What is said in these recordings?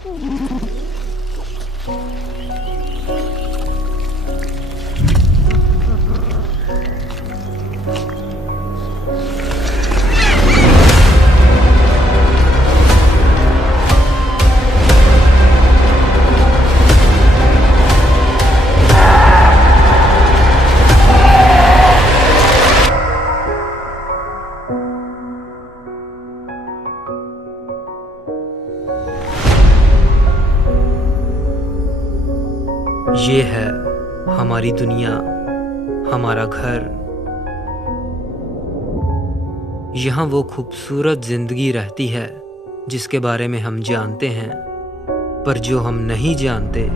ये है हमारी दुनिया, हमारा घर। यहाँ वो खूबसूरत जिंदगी रहती है जिसके बारे में हम जानते हैं, पर जो हम नहीं जानते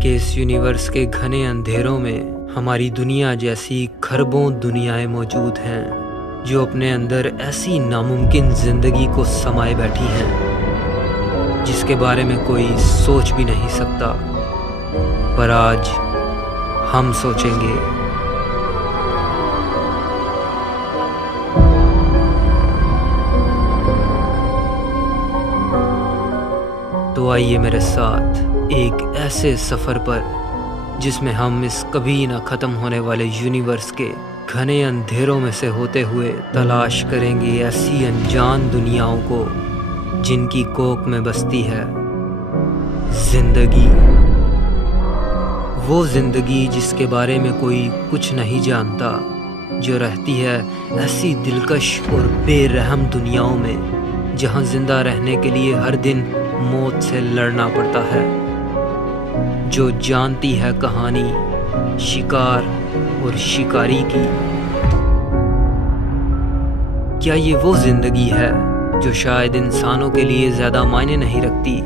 कि इस यूनिवर्स के घने अंधेरों में हमारी दुनिया जैसी खरबों दुनियाएं मौजूद हैं जो अपने अंदर ऐसी नामुमकिन जिंदगी को समाये बैठी हैं जिसके बारे में कोई सोच भी नहीं सकता। पर आज हम सोचेंगे। तो आइए मेरे साथ एक ऐसे सफर पर जिसमें हम इस कभी ना खत्म होने वाले यूनिवर्स के घने अंधेरों में से होते हुए तलाश करेंगे ऐसी अनजान दुनियाओं को जिनकी कोख में बसती है जिंदगी। वो जिंदगी जिसके बारे में कोई कुछ नहीं जानता, जो रहती है ऐसी दिलकश और बेरहम दुनियाओं में जहां जिंदा रहने के लिए हर दिन मौत से लड़ना पड़ता है, जो जानती है कहानी शिकार और शिकारी की। क्या ये वो जिंदगी है जो शायद इंसानों के लिए ज़्यादा मायने नहीं रखती,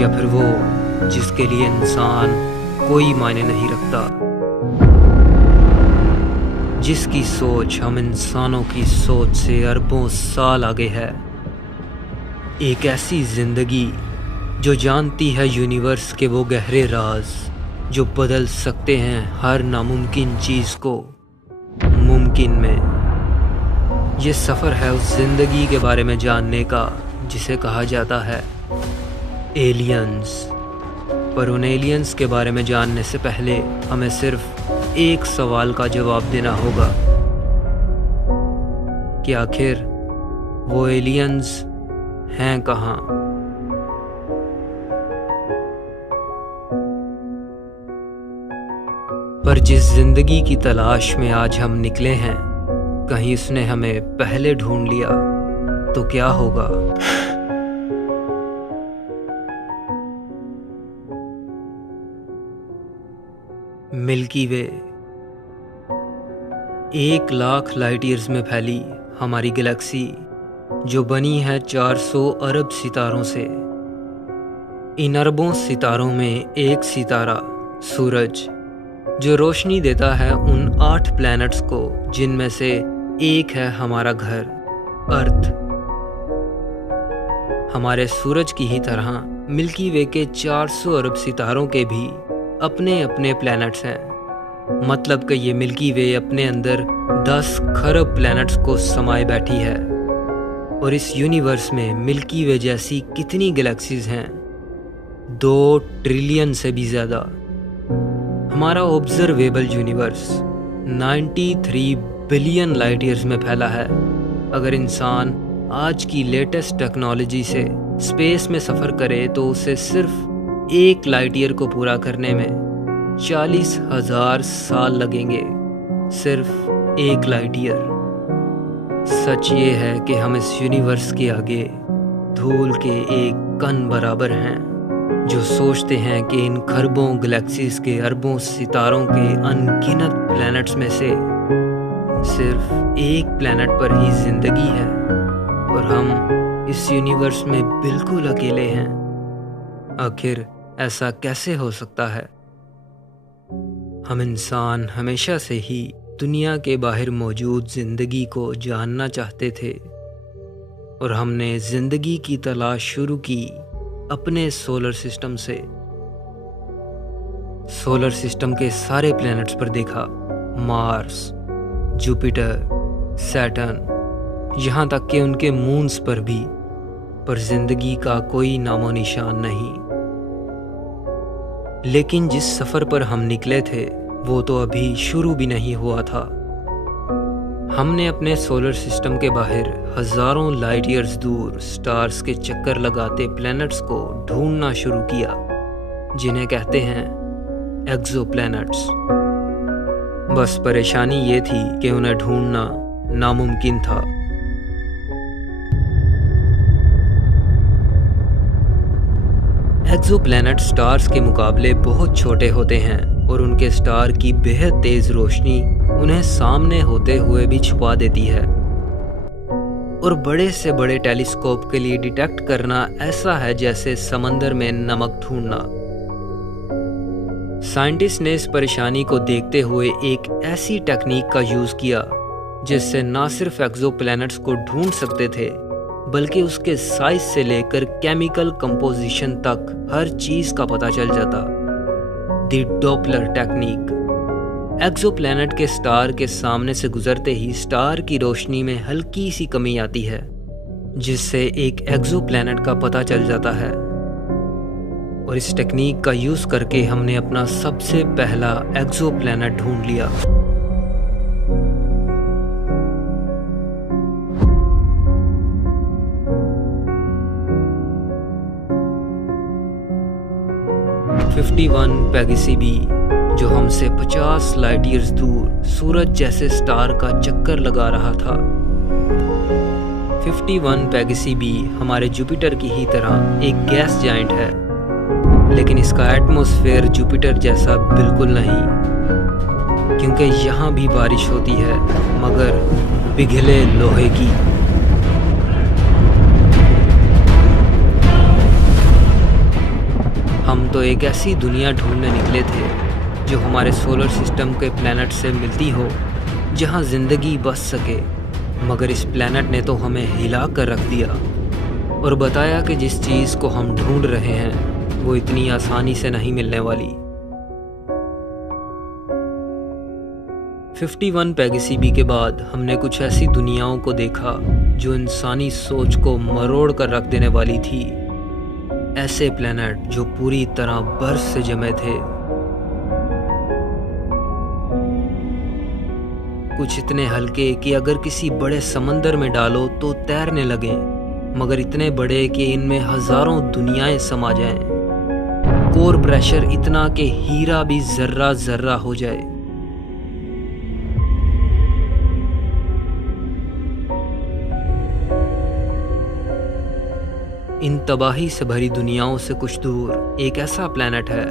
या फिर वो जिसके लिए इंसान कोई मायने नहीं रखता, जिसकी सोच हम इंसानों की सोच से अरबों साल आगे है। एक ऐसी जिंदगी जो जानती है यूनिवर्स के वो गहरे राज जो बदल सकते हैं हर नामुमकिन चीज़ को मुमकिन में। ये सफ़र है उस जिंदगी के बारे में जानने का जिसे कहा जाता है एलियंस। पर उन एलियंस के बारे में जानने से पहले हमें सिर्फ एक सवाल का जवाब देना होगा कि आखिर वो एलियंस हैं कहाँ। पर जिस जिंदगी की तलाश में आज हम निकले हैं, कहीं इसने हमें पहले ढूंढ लिया तो क्या होगा। मिल्की वे 1,00,000 लाइट ईयर्स में फैली हमारी गैलेक्सी जो बनी है 400 अरब सितारों से। इन अरबों सितारों में एक सितारा सूरज जो रोशनी देता है उन 8 प्लैनेट्स को जिनमें से एक है हमारा घर अर्थ। हमारे सूरज की ही तरह मिल्की वे के 400 अरब सितारों के भी अपने अपने प्लैनेट्स हैं। मतलब कि ये मिल्की वे अपने अंदर 10 खरब प्लैनेट्स को समाये बैठी है। और इस यूनिवर्स में मिल्की वे जैसी कितनी गैलेक्सीज हैं? 2 ट्रिलियन से भी ज़्यादा। हमारा observable universe 93 billion light years में फैला है। अगर इंसान आज की लेटेस्ट टेक्नोलॉजी से स्पेस में सफ़र करे तो उसे सिर्फ 1 लाइट ईयर को पूरा करने में 40,000 साल लगेंगे। सिर्फ 1 लाइट ईयर। सच ये है कि हम इस यूनिवर्स के आगे धूल के एक कण बराबर हैं जो सोचते हैं कि इन खरबों गैलेक्सीज के अरबों सितारों के अनगिनत प्लैनेट्स में से सिर्फ एक प्लैनेट पर ही जिंदगी है और हम इस यूनिवर्स में बिल्कुल अकेले हैं। आखिर ऐसा कैसे हो सकता है? हम इंसान हमेशा से ही दुनिया के बाहर मौजूद जिंदगी को जानना चाहते थे और हमने जिंदगी की तलाश शुरू की अपने सोलर सिस्टम से। सोलर सिस्टम के सारे प्लैनेट्स पर देखा, मार्स, जुपिटर, सैटर्न, यहाँ तक कि उनके मून्स पर भी। पर जिंदगी का कोई नामो निशान नहीं। लेकिन जिस सफर पर हम निकले थे वो तो अभी शुरू भी नहीं हुआ था। हमने अपने सोलर सिस्टम के बाहर हजारों लाइट ईयर्स दूर स्टार्स के चक्कर लगाते प्लैनेट्स को ढूंढना शुरू किया, जिन्हें कहते हैं एक्सोप्लैनेट्स। बस परेशानी ये थी कि उन्हें ढूंढना नामुमकिन था। एक्सोप्लैनेट स्टार्स के मुकाबले बहुत छोटे होते हैं और उनके स्टार की बेहद तेज रोशनी उन्हें सामने होते हुए भी छुपा देती है। और बड़े से बड़े टेलीस्कोप के लिए डिटेक्ट करना ऐसा है जैसे समंदर में नमक ढूंढना। साइंटिस्ट ने इस परेशानी को देखते हुए एक ऐसी टेक्निक का यूज किया जिससे न सिर्फ एक्सोप्लैनेट्स को ढूंढ सकते थे बल्कि उसके साइज से लेकर केमिकल कंपोजिशन तक हर चीज का पता चल जाता। The Doppler technique. एक्सोप्लैनेट के स्टार के सामने से गुजरते ही स्टार की रोशनी में हल्की सी कमी आती है, जिससे एक एक्सोप्लैनेट का पता चल जाता है। और इस टेक्निक का यूज करके हमने अपना सबसे पहला एक्सोप्लैनेट ढूंढ लिया। पैगसी बी, जो हमसे 50 लाइट ईयर्स दूर सूरज जैसे स्टार का चक्कर लगा रहा था। 51 पैगसी बी हमारे जुपिटर की ही तरह एक गैस जायंट है, लेकिन इसका एटमॉस्फेयर जुपिटर जैसा बिल्कुल नहीं, क्योंकि यहाँ भी बारिश होती है मगर पिघले लोहे की। हम तो एक ऐसी दुनिया ढूंढने निकले थे जो हमारे सोलर सिस्टम के प्लैनेट से मिलती हो, जहां जिंदगी बस सके। मगर इस प्लैनेट ने तो हमें हिला कर रख दिया और बताया कि जिस चीज़ को हम ढूंढ रहे हैं वो इतनी आसानी से नहीं मिलने वाली। 51 पैगसी बी के बाद हमने कुछ ऐसी दुनियाओं को देखा जो इंसानी सोच को मरोड़ कर रख देने वाली थी। ऐसे प्लैनेट जो पूरी तरह बर्फ से जमे थे, कुछ इतने हल्के कि अगर किसी बड़े समंदर में डालो तो तैरने लगे, मगर इतने बड़े कि इनमें हजारों दुनियाएं समा जाएं। कोर प्रेशर इतना कि हीरा भी जर्रा जर्रा हो जाए। इन तबाही से भरी दुनियाओं से कुछ दूर एक ऐसा प्लैनेट है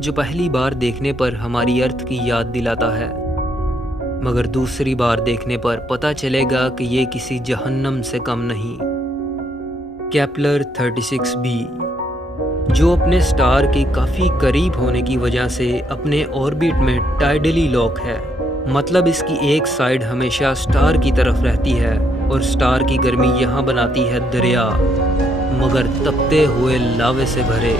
जो पहली बार देखने पर हमारी अर्थ की याद दिलाता है, मगर दूसरी बार देखने पर पता चलेगा कि ये किसी जहन्नम से कम नहीं। केपलर 36b, जो अपने स्टार के काफ़ी करीब होने की वजह से अपने ऑर्बिट में टाइडली लॉक है। मतलब इसकी एक साइड हमेशा स्टार की तरफ रहती है और स्टार की गर्मी यहाँ बनाती है दरिया, मगर तपते हुए लावे से भरे,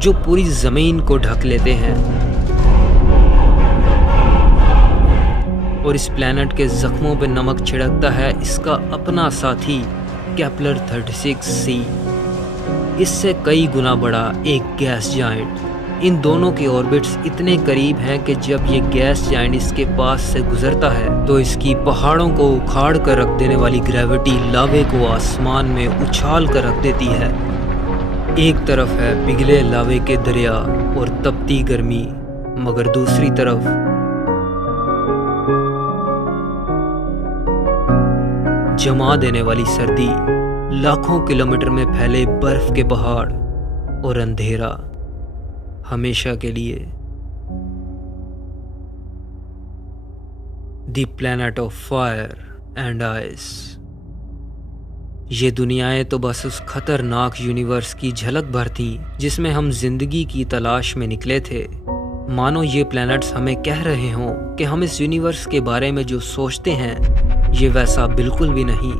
जो पूरी जमीन को ढक लेते हैं। और इस प्लैनेट के जख्मों पे नमक छिड़कता है इसका अपना साथी केपलर 36c, इससे कई गुना बड़ा एक गैस जायंट। इन दोनों के ऑर्बिट्स इतने करीब हैं कि जब ये गैस जायंट इसके पास से गुजरता है तो इसकी पहाड़ों को उखाड़ कर रख देने वाली ग्रेविटी लावे को आसमान में उछाल कर रख देती है। एक तरफ है पिघले लावे के दरिया और तपती गर्मी, मगर दूसरी तरफ जमा देने वाली सर्दी, लाखों किलोमीटर में फैले बर्फ के पहाड़ और अंधेरा हमेशा के लिए। The planet of fire and ice. ये दुनियाएं तो बस उस खतरनाक यूनिवर्स की झलक भर थी जिसमें हम जिंदगी की तलाश में निकले थे। मानो ये प्लैनेट्स हमें कह रहे हों कि हम इस यूनिवर्स के बारे में जो सोचते हैं ये वैसा बिल्कुल भी नहीं।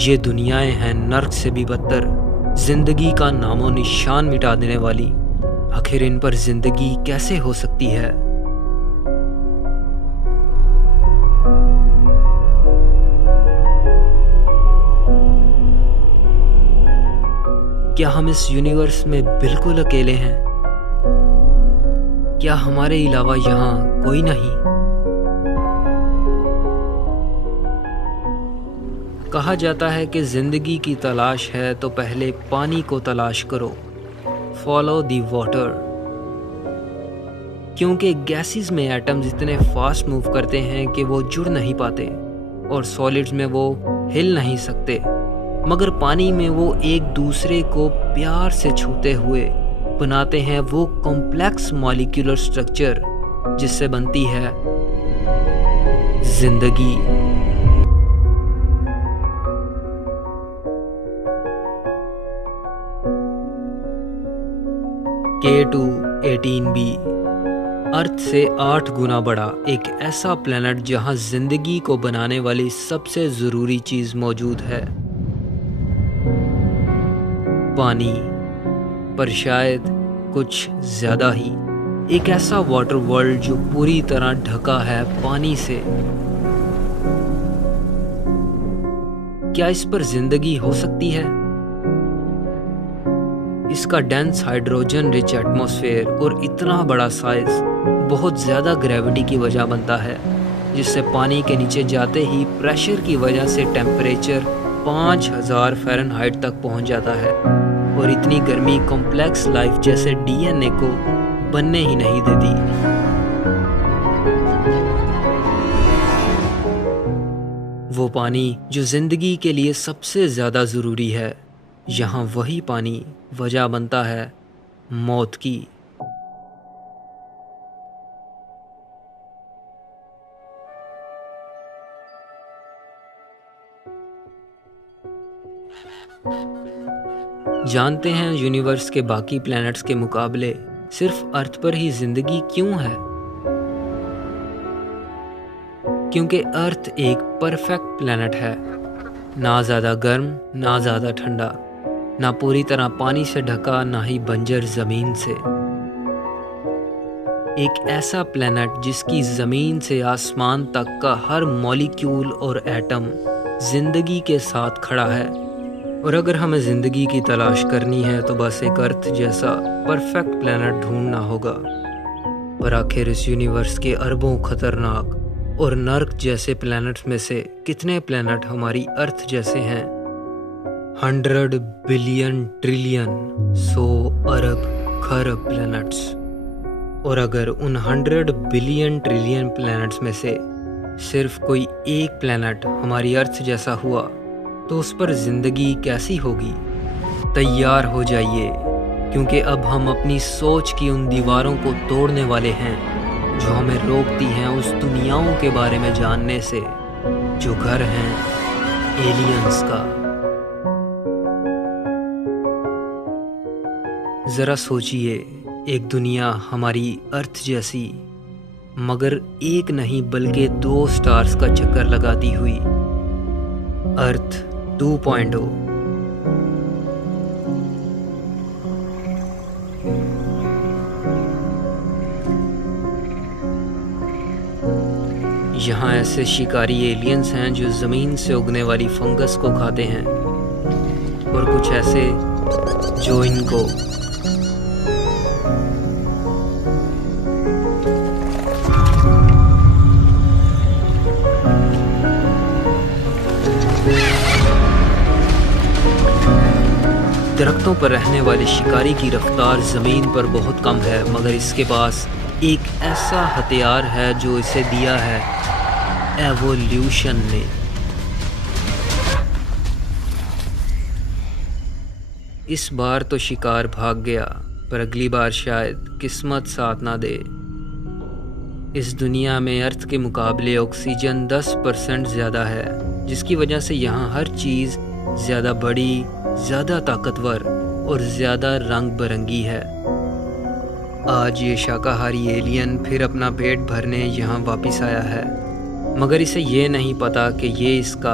ये दुनियाएं हैं नर्क से भी बदतर, जिंदगी का नामो निशान मिटा देने वाली। आखिर इन पर जिंदगी कैसे हो सकती है? क्या हम इस यूनिवर्स में बिल्कुल अकेले हैं? क्या हमारे अलावा यहाँ कोई नहीं? कहा जाता है कि जिंदगी की तलाश है तो पहले पानी को तलाश करो। Follow the water. क्योंकि गैसेस में एटम्स इतने फास्ट मूव करते हैं कि वो जुड़ नहीं पाते और सॉलिड्स में वो हिल नहीं सकते, मगर पानी में वो एक दूसरे को प्यार से छूते हुए बनाते हैं वो कॉम्प्लेक्स मॉलिक्यूलर स्ट्रक्चर जिससे बनती है जिंदगी। K2-18b अर्थ से 8 गुना बड़ा एक ऐसा प्लैनेट जहां जिंदगी को बनाने वाली सबसे जरूरी चीज मौजूद है, पानी। पर शायद कुछ ज्यादा ही, एक ऐसा वाटर वर्ल्ड जो पूरी तरह ढका है पानी से। क्या इस पर जिंदगी हो सकती है? इसका डेंस हाइड्रोजन रिच एटमॉस्फेयर और इतना बड़ा साइज बहुत ज़्यादा ग्रेविटी की वजह बनता है, जिससे पानी के नीचे जाते ही प्रेशर की वजह से टेम्परेचर 5000 फ़ारेनहाइट तक पहुंच जाता है और इतनी गर्मी कॉम्प्लेक्स लाइफ जैसे डीएनए को बनने ही नहीं देती। वो पानी जो ज़िंदगी के लिए सबसे ज़्यादा ज़रूरी है, यहाँ वही पानी वजह बनता है मौत की। जानते हैं यूनिवर्स के बाकी प्लैनेट्स के मुकाबले सिर्फ अर्थ पर ही जिंदगी क्यों है? क्योंकि अर्थ एक परफेक्ट प्लैनेट है, ना ज़्यादा गर्म ना ज़्यादा ठंडा, ना पूरी तरह पानी से ढका ना ही बंजर ज़मीन से। एक ऐसा प्लैनेट जिसकी ज़मीन से आसमान तक का हर मॉलिक्यूल और एटम जिंदगी के साथ खड़ा है। और अगर हमें ज़िंदगी की तलाश करनी है तो बस एक अर्थ जैसा परफेक्ट प्लैनेट ढूंढना होगा। पर आखिर इस यूनिवर्स के अरबों खतरनाक और नर्क जैसे प्लैनेट्स में से कितने प्लैनेट हमारी अर्थ जैसे हैं? 100 बिलियन ट्रिलियन 100 अरब खरब प्लैनेट्स। और अगर उन 100 बिलियन ट्रिलियन प्लैनेट्स में से सिर्फ कोई एक प्लैनेट हमारी अर्थ जैसा हुआ तो उस पर जिंदगी कैसी होगी? तैयार हो जाइए, क्योंकि अब हम अपनी सोच की उन दीवारों को तोड़ने वाले हैं जो हमें रोकती हैं उस दुनियाओं के बारे में जानने से जो घर हैं एलियंस का। जरा सोचिए, एक दुनिया हमारी अर्थ जैसी, मगर एक नहीं बल्कि 2 स्टार्स का चक्कर लगाती हुई। अर्थ 2.0। यहाँ ऐसे शिकारी एलियंस हैं जो ज़मीन से उगने वाली फंगस को खाते हैं और कुछ ऐसे जो इनको दरख्तों पर रहने वाले शिकारी की रफ्तार ज़मीन पर बहुत कम है, मगर इसके पास एक ऐसा हथियार है जो इसे दिया है एवोल्यूशन ने। इस बार तो शिकार भाग गया, पर अगली बार शायद किस्मत साथ ना दे। इस दुनिया में अर्थ के मुकाबले ऑक्सीजन 10% ज़्यादा है, जिसकी वजह से यहाँ हर चीज़ ज़्यादा बड़ी, ज़्यादा ताकतवर और ज़्यादा रंग बिरंगी है। आज ये शाकाहारी एलियन फिर अपना पेट भरने यहाँ वापस आया है, मगर इसे ये नहीं पता कि ये इसका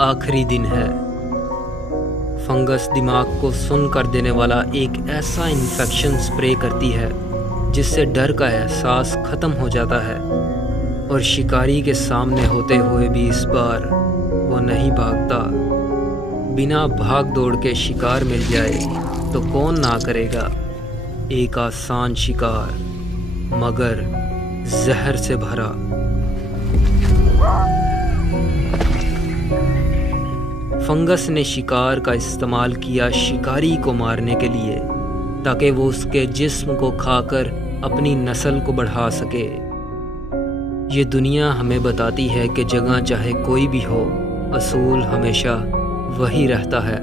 आखिरी दिन है। फंगस दिमाग को सुन्न कर देने वाला एक ऐसा इन्फेक्शन स्प्रे करती है जिससे डर का एहसास ख़त्म हो जाता है, और शिकारी के सामने होते हुए भी इस बार वो नहीं भागता। बिना भाग दौड़ के शिकार मिल जाए तो कौन ना करेगा। एक आसान शिकार मगर जहर से भरा। फंगस ने शिकार का इस्तेमाल किया शिकारी को मारने के लिए, ताकि वो उसके जिस्म को खाकर अपनी नस्ल को बढ़ा सके। ये दुनिया हमें बताती है कि जगह चाहे कोई भी हो, असूल हमेशा वही रहता है,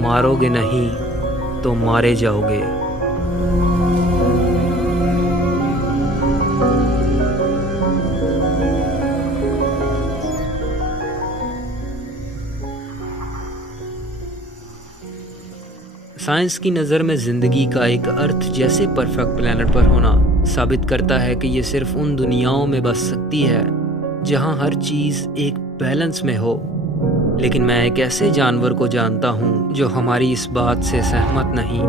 मारोगे नहीं तो मारे जाओगे। साइंस की नज़र में ज़िंदगी का एक अर्थ जैसे परफेक्ट प्लेनेट पर होना साबित करता है कि ये सिर्फ उन दुनियाओं में बस सकती है जहां हर चीज़ एक बैलेंस में हो। लेकिन मैं एक ऐसे जानवर को जानता हूं जो हमारी इस बात से सहमत नहीं।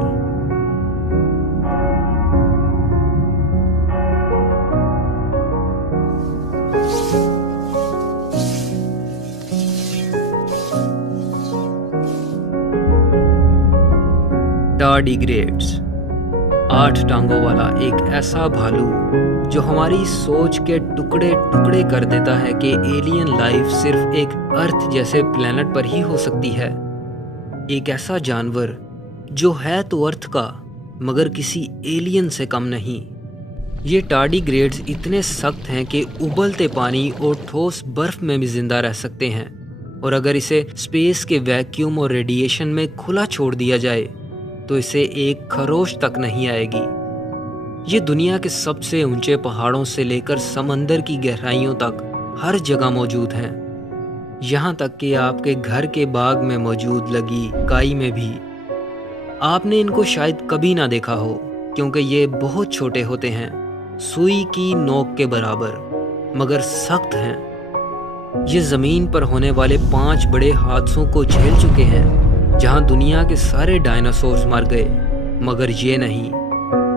टार्डिग्रेड्स, 8 टांगों वाला एक ऐसा भालू जो हमारी सोच के टुकड़े टुकड़े कर देता है कि एलियन लाइफ सिर्फ एक अर्थ जैसे प्लेनेट पर ही हो सकती है। एक ऐसा जानवर जो है तो अर्थ का मगर किसी एलियन से कम नहीं। ये टार्डिग्रेड्स इतने सख्त हैं कि उबलते पानी और ठोस बर्फ में भी जिंदा रह सकते हैं, और अगर इसे स्पेस के वैक्यूम और रेडिएशन में खुला छोड़ दिया जाए तो इसे एक खरोश तक नहीं आएगी। ये दुनिया के सबसे ऊंचे पहाड़ों से लेकर समंदर की गहराइयों तक हर जगह मौजूद हैं। यहाँ तक कि आपके घर के बाग में मौजूद लगी काई में भी। आपने इनको शायद कभी ना देखा हो क्योंकि ये बहुत छोटे होते हैं, सुई की नोक के बराबर, मगर सख्त हैं। ये ज़मीन पर होने वाले 5 बड़े हादसों को झेल चुके हैं जहां दुनिया के सारे डायनासोर्स मर गए, मगर ये नहीं।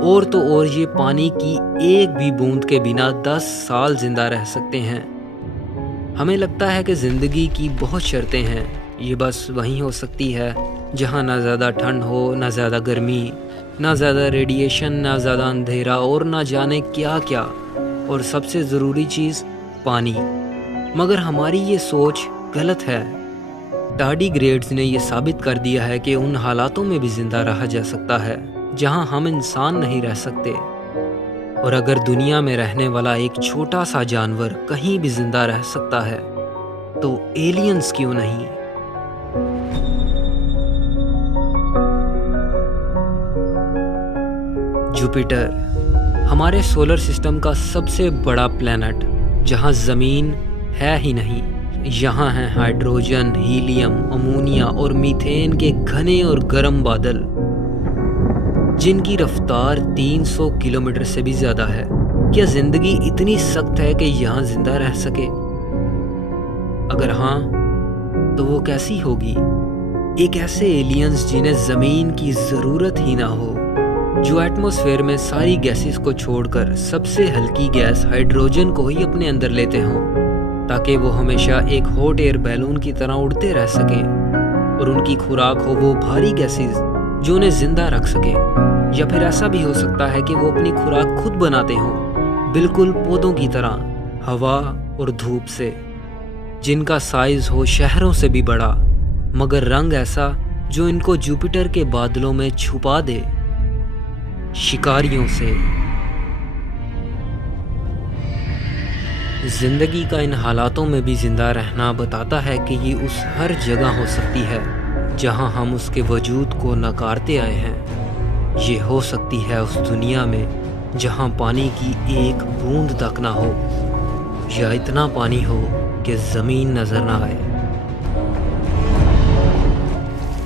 और तो और ये पानी की एक भी बूंद के बिना 10 साल जिंदा रह सकते हैं। हमें लगता है कि ज़िंदगी की बहुत शर्तें हैं, ये बस वहीं हो सकती है जहां ना ज़्यादा ठंड हो, ना ज़्यादा गर्मी, ना ज़्यादा रेडिएशन, ना ज़्यादा अंधेरा और ना जाने क्या क्या, और सबसे ज़रूरी चीज़ पानी। मगर हमारी ये सोच गलत है। टार्डिग्रेड्स ने यह साबित कर दिया है कि उन हालातों में भी जिंदा रहा जा सकता है जहां हम इंसान नहीं रह सकते। और अगर दुनिया में रहने वाला एक छोटा सा जानवर कहीं भी जिंदा रह सकता है तो एलियंस क्यों नहीं। जुपिटर, हमारे सोलर सिस्टम का सबसे बड़ा प्लैनेट, जहां जमीन है ही नहीं। यहाँ हैं हाइड्रोजन, हीलियम, अमोनिया और मीथेन के घने और गर्म बादल जिनकी रफ्तार 300 किलोमीटर से भी ज्यादा है। क्या जिंदगी इतनी सख्त है कि यहाँ जिंदा रह सके? अगर हाँ, तो वो कैसी होगी? एक ऐसे एलियंस जिन्हें जमीन की जरूरत ही ना हो, जो एटमॉस्फेयर में सारी गैसेस को छोड़कर सबसे हल्की गैस हाइड्रोजन को ही अपने अंदर लेते हों, ताकि वो हमेशा एक हॉट एयर बैलून की तरह उड़ते रह सकें, और उनकी खुराक हो वो भारी गैसेस जो उन्हें जिंदा रख सके। या फिर ऐसा भी हो सकता है कि वो अपनी खुराक खुद बनाते हों, बिल्कुल पौधों की तरह, हवा और धूप से, जिनका साइज हो शहरों से भी बड़ा, मगर रंग ऐसा जो इनको जुपिटर के बादलों में छुपा दे, शिकारियों से। जिंदगी का इन हालातों में भी जिंदा रहना बताता है कि ये उस हर जगह हो सकती है जहां हम उसके वजूद को नकारते आए हैं। ये हो सकती है उस दुनिया में जहां पानी की एक बूंद तक ना हो, या इतना पानी हो कि जमीन नजर ना आए।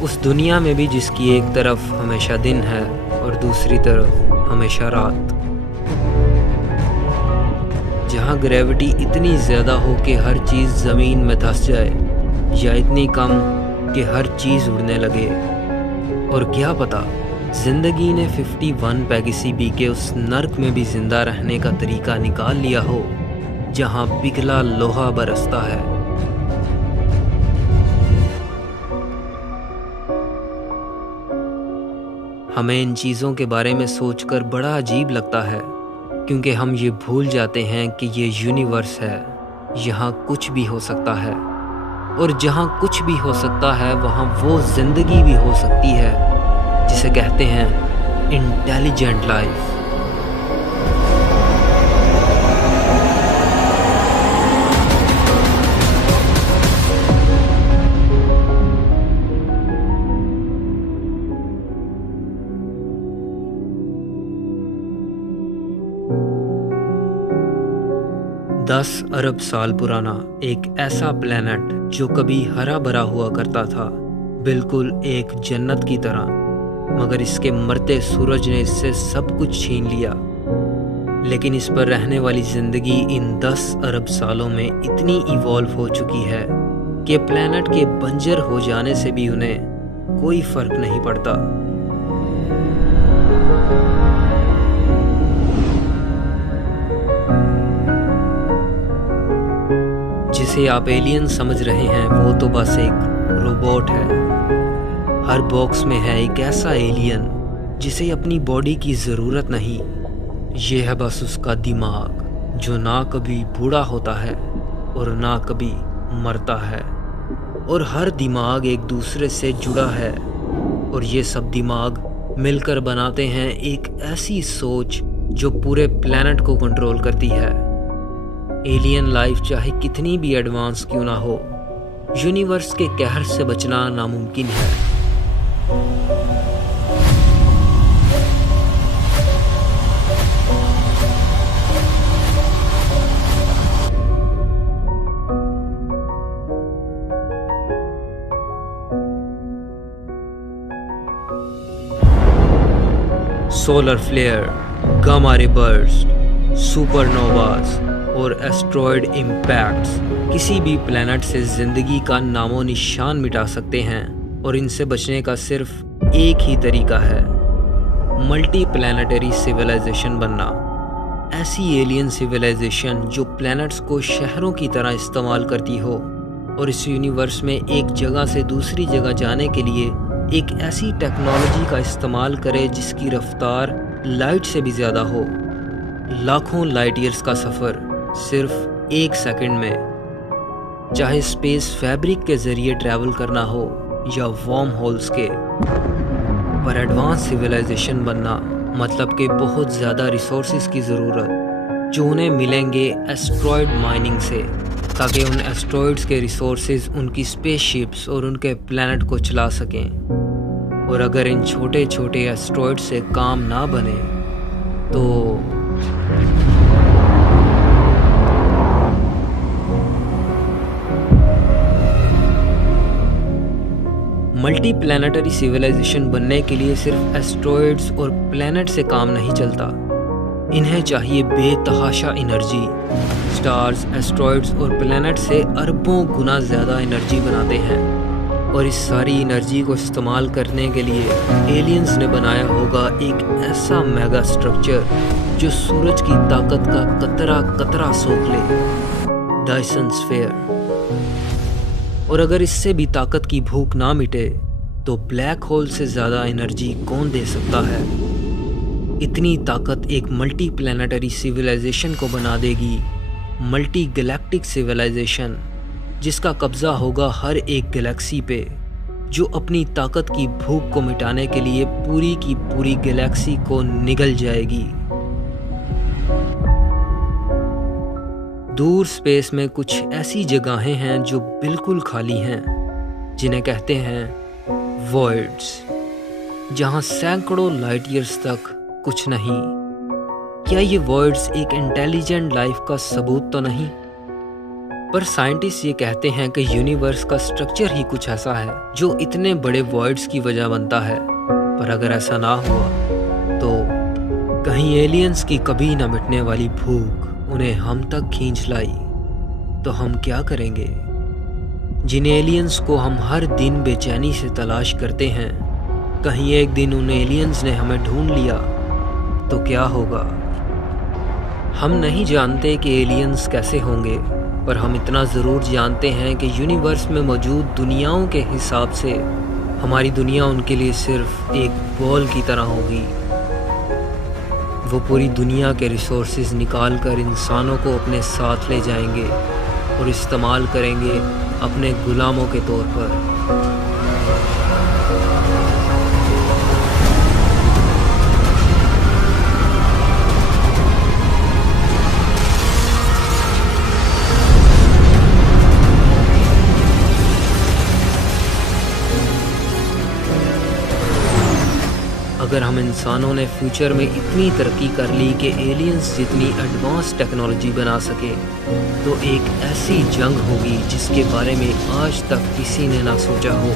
उस दुनिया में भी जिसकी एक तरफ हमेशा दिन है और दूसरी तरफ हमेशा रात, जहाँ ग्रेविटी इतनी ज़्यादा हो कि हर चीज़ ज़मीन में धंस जाए, या इतनी कम कि हर चीज़ उड़ने लगे। और क्या पता ज़िंदगी ने 51 पैगेसी बी के उस नर्क में भी ज़िंदा रहने का तरीका निकाल लिया हो जहाँ पिघला लोहा बरसता है। हमें इन चीज़ों के बारे में सोचकर बड़ा अजीब लगता है, क्योंकि हम ये भूल जाते हैं कि ये यूनिवर्स है, यहाँ कुछ भी हो सकता है, और जहाँ कुछ भी हो सकता है वहाँ वो ज़िंदगी भी हो सकती है जिसे कहते हैं इंटेलिजेंट लाइफ। दस अरब साल पुराना एक ऐसा प्लेनेट जो कभी हरा भरा हुआ करता था, बिल्कुल एक जन्नत की तरह, मगर इसके मरते सूरज ने इससे सब कुछ छीन लिया। लेकिन इस पर रहने वाली जिंदगी इन 10 अरब सालों में इतनी इवॉल्व हो चुकी है कि प्लेनेट के बंजर हो जाने से भी उन्हें कोई फर्क नहीं पड़ता। जिसे आप एलियन समझ रहे हैं वो तो बस एक रोबोट है। हर बॉक्स में है एक ऐसा एलियन जिसे अपनी बॉडी की ज़रूरत नहीं। ये है बस उसका दिमाग, जो ना कभी बूढ़ा होता है और ना कभी मरता है। और हर दिमाग एक दूसरे से जुड़ा है, और ये सब दिमाग मिलकर बनाते हैं एक ऐसी सोच जो पूरे प्लेनेट को कंट्रोल करती है। एलियन लाइफ चाहे कितनी भी एडवांस क्यों ना हो, यूनिवर्स के कहर से बचना नामुमकिन है। Solar flare, gamma ray burst, supernovas और एस्ट्रॉयड इम्पैक्ट्स किसी भी प्लैनेट से ज़िंदगी का नामो निशान मिटा सकते हैं, और इनसे बचने का सिर्फ एक ही तरीका है, मल्टी प्लैनेटरी सिविलाइजेशन बनना। ऐसी एलियन सिविलाइजेशन जो प्लैनेट्स को शहरों की तरह इस्तेमाल करती हो, और इस यूनिवर्स में एक जगह से दूसरी जगह जाने के लिए एक ऐसी टेक्नोलॉजी का इस्तेमाल करे जिसकी रफ्तार लाइट से भी ज़्यादा हो। लाखों लाइट ईयर्स का सफ़र सिर्फ 1 सेकंड में, चाहे स्पेस फैब्रिक के ज़रिए ट्रैवल करना हो या वार्म होल्स के। पर एडवांस सिविलाइजेशन बनना मतलब कि बहुत ज़्यादा रिसोर्सेज की ज़रूरत, जो उन्हें मिलेंगे एस्ट्रॉयड माइनिंग से, ताकि उन एस्ट्रॉयड्स के रिसोर्सेज उनकी स्पेसशिप्स और उनके प्लैनेट को चला सकें। और अगर इन छोटे छोटे एस्ट्रॉयड से काम ना बने तो मल्टी प्लैनेटरी सिविलाइजेशन बनने के लिए सिर्फ एस्ट्रॉयड्स और प्लैनेट से काम नहीं चलता। इन्हें चाहिए बेतहाशा एनर्जी। स्टार्स एस्ट्रॉयड्स और प्लैनेट से अरबों गुना ज़्यादा एनर्जी बनाते हैं, और इस सारी एनर्जी को इस्तेमाल करने के लिए एलियंस ने बनाया होगा एक ऐसा मेगा स्ट्रक्चर जो सूरज की ताकत का कतरा कतरा सोख ले, डायसन स्फीयर। और अगर इससे भी ताकत की भूख ना मिटे तो ब्लैक होल से ज़्यादा एनर्जी कौन दे सकता है। इतनी ताकत एक मल्टी प्लैनेटरी सिविलाइजेशन को बना देगी, मल्टी गैलेक्टिक सिविलाइजेशन, जिसका कब्जा होगा हर एक गैलेक्सी पे, जो अपनी ताकत की भूख को मिटाने के लिए पूरी की पूरी गैलेक्सी को निगल जाएगी। दूर स्पेस में कुछ ऐसी जगहें हैं जो बिल्कुल खाली हैं, जिन्हें कहते हैं वॉइड्स, जहां सैकड़ों लाइट ईयर्स तक कुछ नहीं। क्या ये वॉइड्स एक इंटेलिजेंट लाइफ का सबूत तो नहीं? पर साइंटिस्ट ये कहते हैं कि यूनिवर्स का स्ट्रक्चर ही कुछ ऐसा है जो इतने बड़े वॉइड्स की वजह बनता है। पर अगर ऐसा ना हुआ तो कहीं एलियंस की कभी ना मिटने वाली भूख उन्हें हम तक खींच लाई तो हम क्या करेंगे? जिन एलियंस को हम हर दिन बेचैनी से तलाश करते हैं, कहीं एक दिन उन एलियंस ने हमें ढूंढ लिया तो क्या होगा? हम नहीं जानते कि एलियंस कैसे होंगे, पर हम इतना ज़रूर जानते हैं कि यूनिवर्स में मौजूद दुनियाओं के हिसाब से हमारी दुनिया उनके लिए सिर्फ एक बॉल की तरह होगी। वो पूरी दुनिया के रिसोर्सेज निकाल कर इंसानों को अपने साथ ले जाएंगे और इस्तेमाल करेंगे अपने गुलामों के तौर पर। अगर हम इंसानों ने फ्यूचर में इतनी तरक्की कर ली कि एलियंस जितनी एडवांस टेक्नोलॉजी बना सके, तो एक ऐसी जंग होगी जिसके बारे में आज तक किसी ने ना सोचा हो।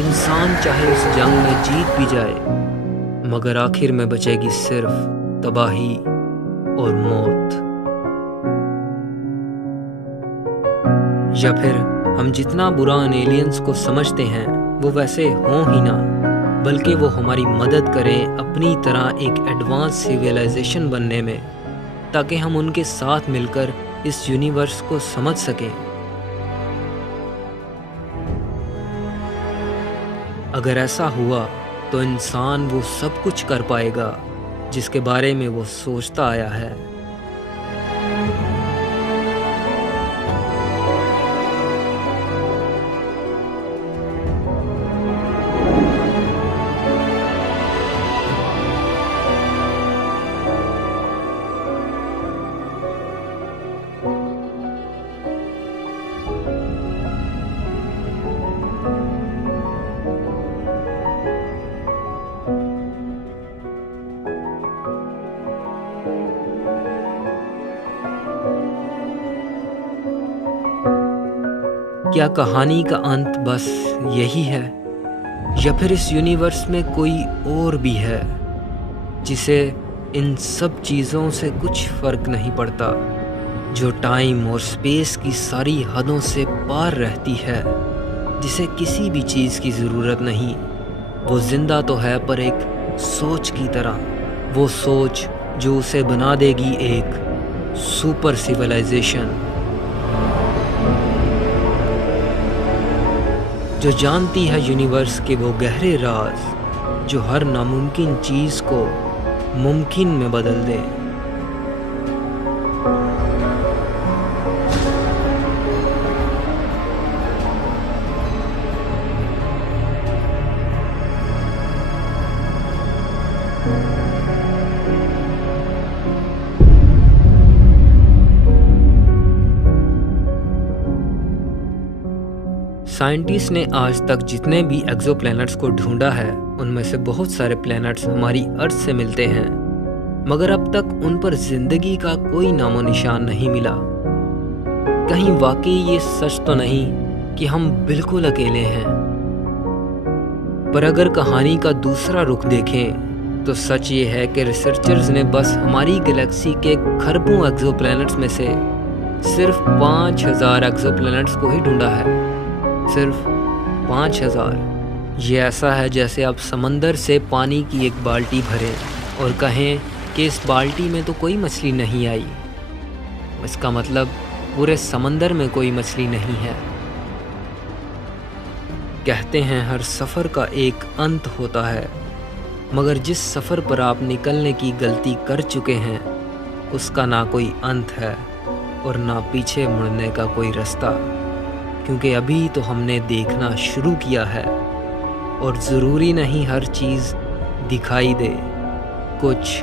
इंसान चाहे उस जंग में जीत भी जाए, मगर आखिर में बचेगी सिर्फ तबाही और मौत। या फिर हम जितना बुरा इन एलियंस को समझते हैं वो वैसे हों ही ना, बल्कि वो हमारी मदद करें अपनी तरह एक एडवांस सिविलाइजेशन बनने में, ताकि हम उनके साथ मिलकर इस यूनिवर्स को समझ सकें। अगर ऐसा हुआ तो इंसान वो सब कुछ कर पाएगा जिसके बारे में वो सोचता आया है। क्या कहानी का अंत बस यही है, या फिर इस यूनिवर्स में कोई और भी है जिसे इन सब चीज़ों से कुछ फ़र्क नहीं पड़ता, जो टाइम और स्पेस की सारी हदों से पार रहती है, जिसे किसी भी चीज़ की ज़रूरत नहीं। वो जिंदा तो है पर एक सोच की तरह, वो सोच जो उसे बना देगी एक सुपर सिविलाइजेशन, जो जानती है यूनिवर्स के वो गहरे राज जो हर नामुमकिन चीज़ को मुमकिन में बदल दे। साइंटिस्ट ने आज तक जितने भी एक्सोप्लैनेट्स को ढूंढा है, उनमें से बहुत सारे प्लैनेट्स हमारी अर्थ से मिलते हैं, मगर अब तक उन पर जिंदगी का कोई नामो निशान नहीं मिला। कहीं वाकई ये सच तो नहीं कि हम बिल्कुल अकेले हैं। पर अगर कहानी का दूसरा रुख देखें तो सच ये है कि रिसर्चर्स ने बस हमारी गैलेक्सी के खरबों एक्सोप्लैनेट्स में से सिर्फ 5000 एक्सोप्लैनेट्स को ही ढूंढा है। सिर्फ 5000। ये ऐसा है जैसे आप समंदर से पानी की एक बाल्टी भरें और कहें कि इस बाल्टी में तो कोई मछली नहीं आई। इसका मतलब पूरे समंदर में कोई मछली नहीं है। कहते हैं हर सफ़र का एक अंत होता है, मगर जिस सफ़र पर आप निकलने की गलती कर चुके हैं उसका ना कोई अंत है और ना पीछे मुड़ने का कोई रास्ता, क्योंकि अभी तो हमने देखना शुरू किया है और ज़रूरी नहीं हर चीज़ दिखाई दे। कुछ